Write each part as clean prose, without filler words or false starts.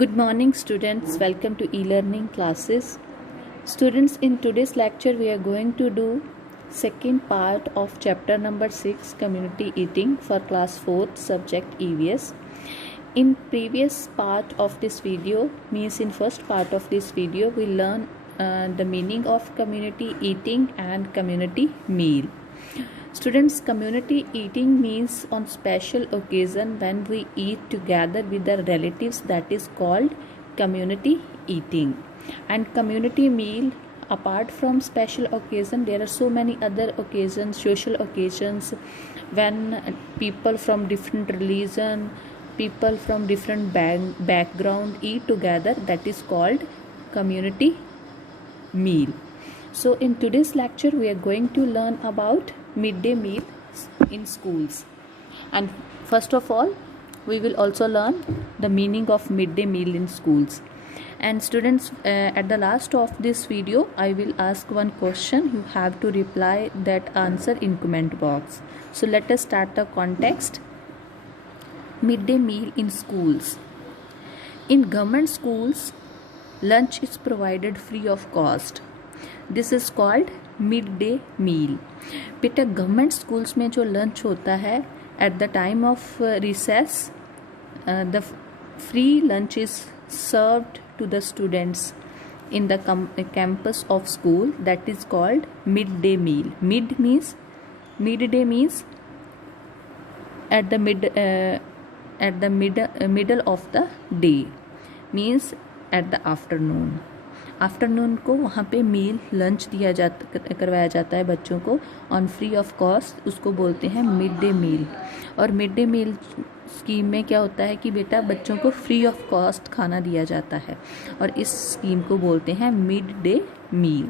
Good morning students, welcome to e-learning classes. Students, in today's lecture we are going to do second part of chapter number 6 community eating for class 4th subject EVS. In previous part of this video, means in first part of this video, we learn the meaning of community eating and community meal. Students, community eating means on special occasion when we eat together with our relatives, that is called community eating. And community meal, apart from special occasion, there are so many other occasions, social occasions, when people from different religion, people from different background eat together, that is called community meal. So in today's lecture we are going to learn about midday meal in schools, and first of all we will also learn the meaning of midday meal in schools. And students, at the last of this video I will ask one question. You have to reply that answer in comment box. So let us start the context. Midday meal in schools. In government schools, lunch is provided free of cost. This is called mid day meal. बेटा, government schools में जो lunch होता है at the time of recess, the free lunch is served to the students in the campus of school, that is called midday meal. Midday means at the middle of the day, means at the afternoon को वहाँ पे मील lunch करवाया जाता है बच्चों को on free of cost. उसको बोलते हैं मिड डे मील. और मिड डे मील स्कीम में क्या होता है कि बेटा बच्चों को फ्री ऑफ कॉस्ट खाना दिया जाता है, और इस स्कीम को बोलते हैं mid day meal.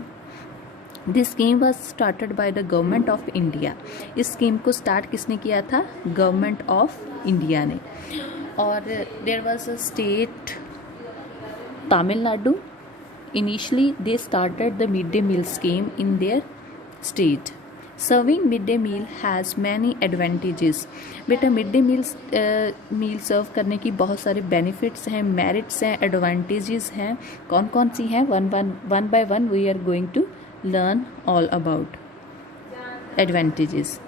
This scheme was started by the government of India. इस स्कीम को स्टार्ट किसने किया था? गवर्नमेंट ऑफ इंडिया ने. और there was a state Tamil Nadu. Initially, they started the midday meal scheme in their state. Serving midday meal has many advantages. बेटा, midday meal सर्व करने की बहुत सारे benefits हैं, merits हैं, advantages हैं. कौन कौन सी हैं? One by one we are going to learn all about advantages.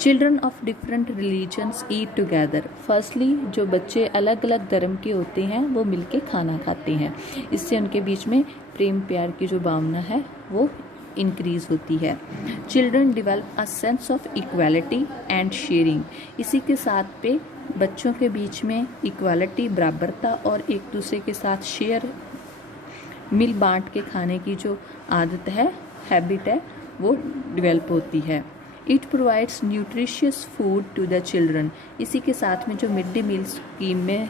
Children of different religions eat together. Firstly, जो बच्चे अलग अलग धर्म के होते हैं वो मिलके खाना खाते हैं. इससे उनके बीच में प्रेम प्यार की जो भावना है वो इंक्रीज होती है. Children develop a sense of equality and sharing. इसी के साथ पे बच्चों के बीच में इक्वालिटी, बराबरता और एक दूसरे के साथ शेयर, मिल बांट के खाने की जो आदत है, हैबिट है, वो डिवेल्प होती है. It provides nutritious food to the children. इसी के साथ में जो मिड डे मील स्कीम में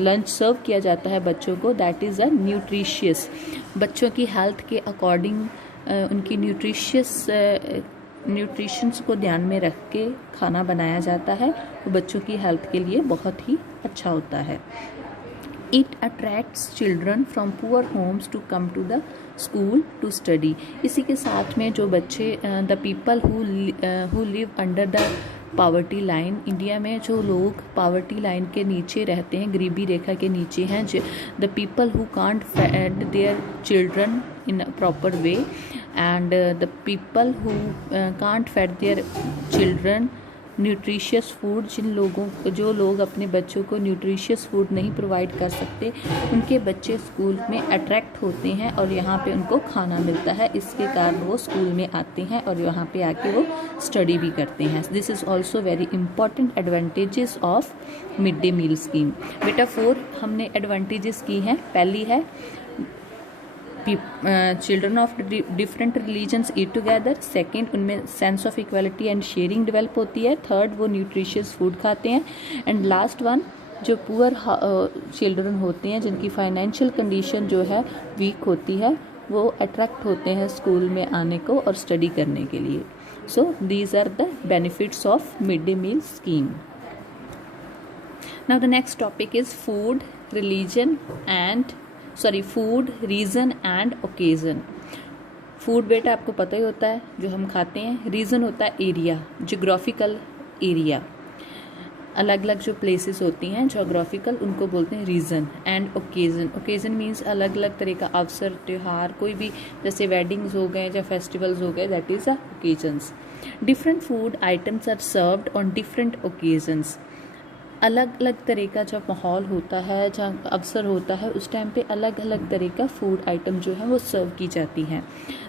लंच सर्व किया जाता है बच्चों को, दैट इज़ अ न्यूट्रिशियस. बच्चों की हेल्थ के अकॉर्डिंग उनकी न्यूट्रिशंस को ध्यान में रख के खाना बनाया जाता है. वो बच्चों की हेल्थ के लिए बहुत ही अच्छा होता है. It attracts children from poor homes to come to the school to study. इसी के साथ में जो बच्चे the people who live under the poverty line, India में जो लोग पावर्टी लाइन के नीचे रहते हैं, गरीबी रेखा के नीचे हैं, the people who can't feed their children in a proper way, and the people who can't feed their children nutritious food, जो लोग अपने बच्चों को न्यूट्रिशियस फूड नहीं प्रोवाइड कर सकते, उनके बच्चे स्कूल में अट्रैक्ट होते हैं और यहाँ पे उनको खाना मिलता है. इसके कारण वो स्कूल में आते हैं और यहाँ पे आके वो स्टडी भी करते हैं. This is also very important advantages of mid day meal scheme. बेटा, 4 हमने एडवांटेजेस की हैं. पहली है children of different religions eat together. Second, उनमें sense of equality and sharing develop होती है. थर्ड, वो न्यूट्रिशियस फूड खाते हैं. एंड लास्ट वन, जो पुअर चिल्ड्रन होते हैं, जिनकी फाइनेंशियल कंडीशन जो है वीक होती है, वो अट्रैक्ट होते हैं स्कूल में आने को और स्टडी करने के लिए. So these are the benefits of mid day meal scheme. Now the next topic is food, food, region and occasion. Food बेटा आपको पता ही होता है जो हम खाते हैं. रीज़न होता है एरिया, जियोग्राफिकल एरिया. अलग अलग जो प्लेसेस होती हैं जोग्राफिकल, उनको बोलते हैं region. And occasion, occasion means अलग अलग तरह का अवसर, त्यौहार, कोई भी जैसे वेडिंग्स हो गए या फेस्टिवल्स हो गए, that is a occasions. Different food items are served on different occasions. अलग अलग तरह का जब माहौल होता है, जहाँ अवसर होता है, उस टाइम पे अलग अलग तरह का फूड आइटम जो है वो सर्व की जाती हैं।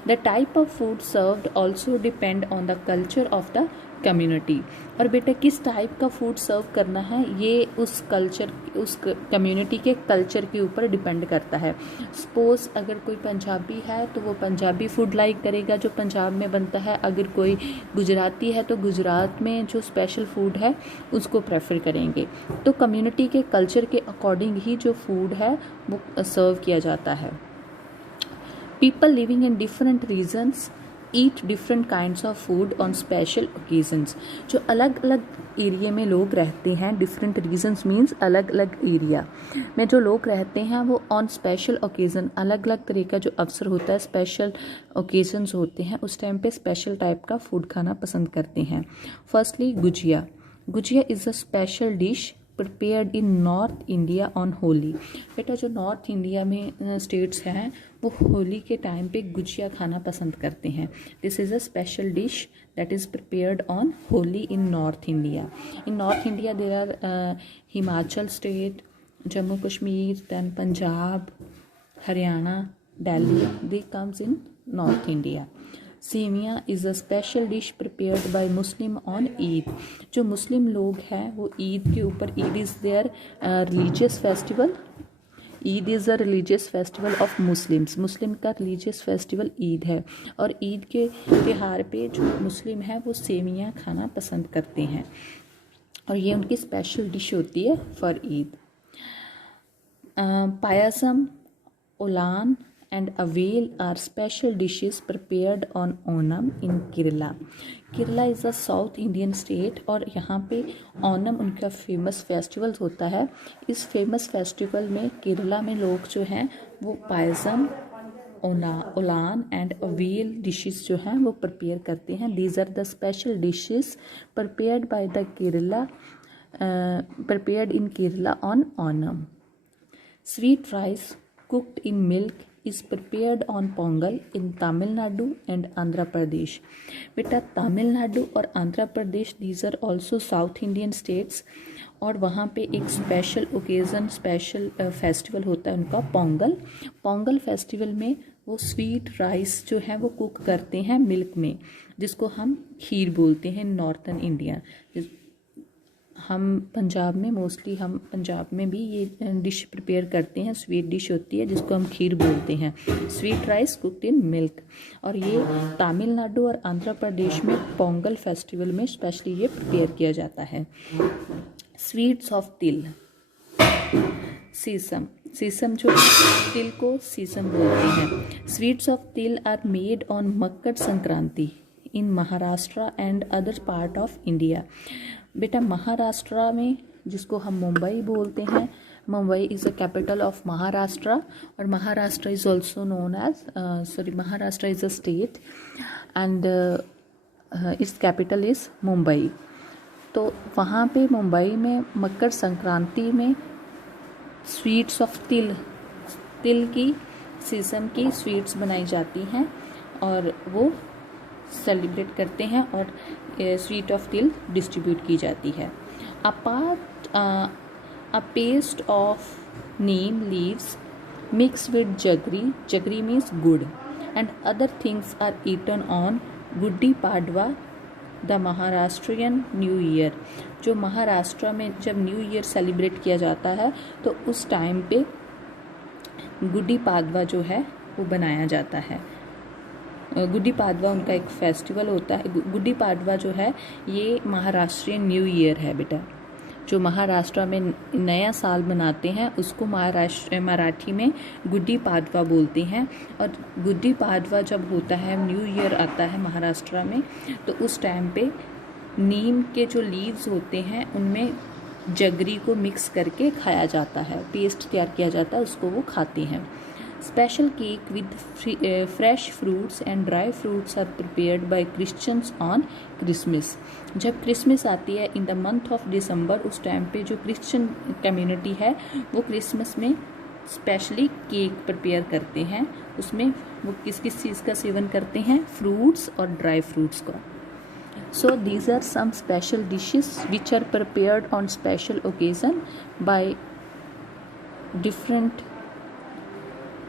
The type of food served also depend on the culture of the community. और बेटा किस टाइप का फूड सर्व करना है ये उस कल्चर, उस कम्युनिटी के कल्चर के ऊपर डिपेंड करता है। सपोज अगर कोई पंजाबी है तो वो पंजाबी फूड लाइक करेगा जो पंजाब में बनता है। अगर कोई गुजराती है तो गुजरात में जो स्पेशल फूड है उसको प्रेफर करेंगे। तो कम्युनिटी के कल्चर के अकॉर्डिंग ही जो फूड है वो सर्व किया जाता है। People living in different regions eat different kinds of food on special occasions. जो अलग अलग एरिया में लोग रहते हैं, डिफरेंट रीजन्स मीन्स अलग अलग एरिया में जो लोग रहते हैं वो ऑन स्पेशल ओकेजन, अलग अलग तरह का जो अवसर होता है, स्पेशल ओकेजन्स होते हैं, उस टाइम पे स्पेशल टाइप का फूड खाना पसंद करते हैं। Firstly gujiya. Gujiya is a special dish prepared in north India on Holi. बेटा जो नॉर्थ इंडिया में स्टेट्स हैं वो होली के टाइम पे गुजिया खाना पसंद करते हैं। This is a special dish that is prepared on Holi in north India. In north India there are Himachal state, Jammu Kashmir, than Punjab, Haryana, Delhi, they comes in north India. Seviyan is a special dish prepared by Muslim on Eid. जो Muslim लोग हैं वो ईद के ऊपर, Eid is their religious festival, Eid is a religious festival of Muslims. Muslim का religious festival Eid है और ईद के त्यौहार पे जो मुस्लिम हैं वो सेवियाँ खाना पसंद करते हैं और ये उनकी स्पेशल डिश होती है for Eid. Payasam, olan and avail are special dishes prepared on Onam in Kerala. Kerala is a South Indian state और यहाँ पे ओनम उनका फेमस फेस्टिवल होता है। इस फेमस फेस्टिवल में केरला में लोग जो हैं वो पायसम, ओलान एंड अवेल डिशेस जो हैं वो प्रिपेयर करते हैं। These are the special dishes prepared by the Kerala, prepared in Kerala on Onam. Sweet rice cooked in milk is prepared on Pongal in Tamil Nadu and Andhra Pradesh. बेटा तमिलनाडु और Andhra Pradesh, these are also south Indian states और वहाँ पे एक special occasion, special festival होता है उनका Pongal. Pongal festival में वो स्वीट राइस जो है वो कुक करते हैं मिल्क में, जिसको हम खीर बोलते हैं नॉर्थन इंडिया। हम पंजाब में मोस्टली, हम पंजाब में भी ये डिश प्रिपेयर करते हैं, स्वीट डिश होती है जिसको हम खीर बोलते हैं, sweet rice cooked in milk. और ये तमिलनाडु और आंध्र प्रदेश में पोंगल फेस्टिवल में स्पेशली ये प्रिपेयर किया जाता है। स्वीट्स ऑफ तिल, सीसम, सीसम जो तिल को सीसम बोलते हैं। Sweets of til are made on Makar Sankranti in Maharashtra and other part of India. बेटा महाराष्ट्र में, जिसको हम मुंबई बोलते हैं, Mumbai is a capital of Maharashtra और Maharashtra is also known as Maharashtra is a state and its capital is Mumbai. तो वहाँ पे मुंबई में मकर संक्रांति में स्वीट्स ऑफ तिल, तिल की, सीसम की स्वीट्स बनाई जाती हैं और वो सेलिब्रेट करते हैं और स्वीट ऑफ तिल डिस्ट्रीब्यूट की जाती है। A paste of neem leaves mix with jaggery, jaggery means gur, and other things are eaten on Gudi Padwa the Maharashtrian new year. जो महाराष्ट्र में जब न्यू ईयर सेलिब्रेट किया जाता है तो उस टाइम पे गुड्डी पाडवा जो है वो बनाया जाता है। गुड्डी पाडवा उनका एक फेस्टिवल होता है। गुड्डी पाडवा जो है ये महाराष्ट्रियन न्यू ईयर है बेटा, जो महाराष्ट्र में नया साल मनाते हैं उसको मराठी में गुड्डी पाडवा बोलते हैं। और गुड्डी पाडवा जब होता है, न्यू ईयर आता है महाराष्ट्र में, तो उस टाइम पे नीम के जो लीव्स होते हैं उनमें जगरी को मिक्स करके खाया जाता है, पेस्ट तैयार किया जाता है, उसको वो खाते हैं। Special cake with fresh fruits and dry fruits are prepared by Christians on Christmas. जब क्रिसमस आती है in the month of December, उस टाइम पे जो क्रिश्चियन कम्युनिटी है वो क्रिसमस में स्पेशली केक प्रिपेयर करते हैं. उसमें वो किस किस चीज़ का सेवन करते हैं? फ्रूट्स और ड्राई फ्रूट्स का. So these are some special dishes which are prepared on special occasion by different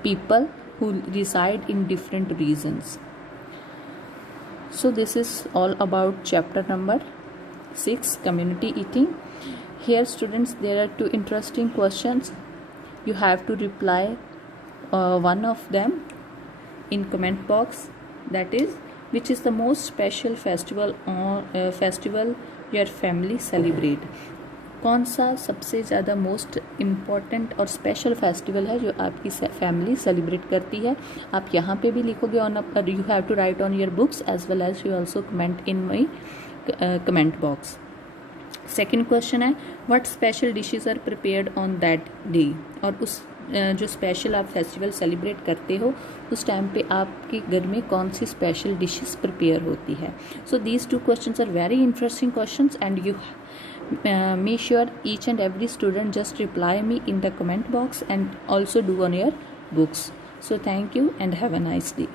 people who reside in different regions. So this is all about chapter number 6, community eating. Here students, there are 2 interesting questions. You have to reply one of them in comment box. That is, which is the most special festival your family celebrate? कौन सा सबसे ज़्यादा most important और special festival है जो आपकी family celebrate करती है? आप यहाँ पे भी लिखोगे on you have to write on your books as well as you also comment in my comment box. Second question है, what special dishes are prepared on that day? और उस जो स्पेशल आप फेस्टिवल सेलिब्रेट करते हो उस time पे आपके घर में कौन सी स्पेशल डिशेस प्रिपेयर होती है? So these 2 questions are very interesting questions and you make sure each and every student just reply me in the comment box and also do on your books. So thank you and have a nice day.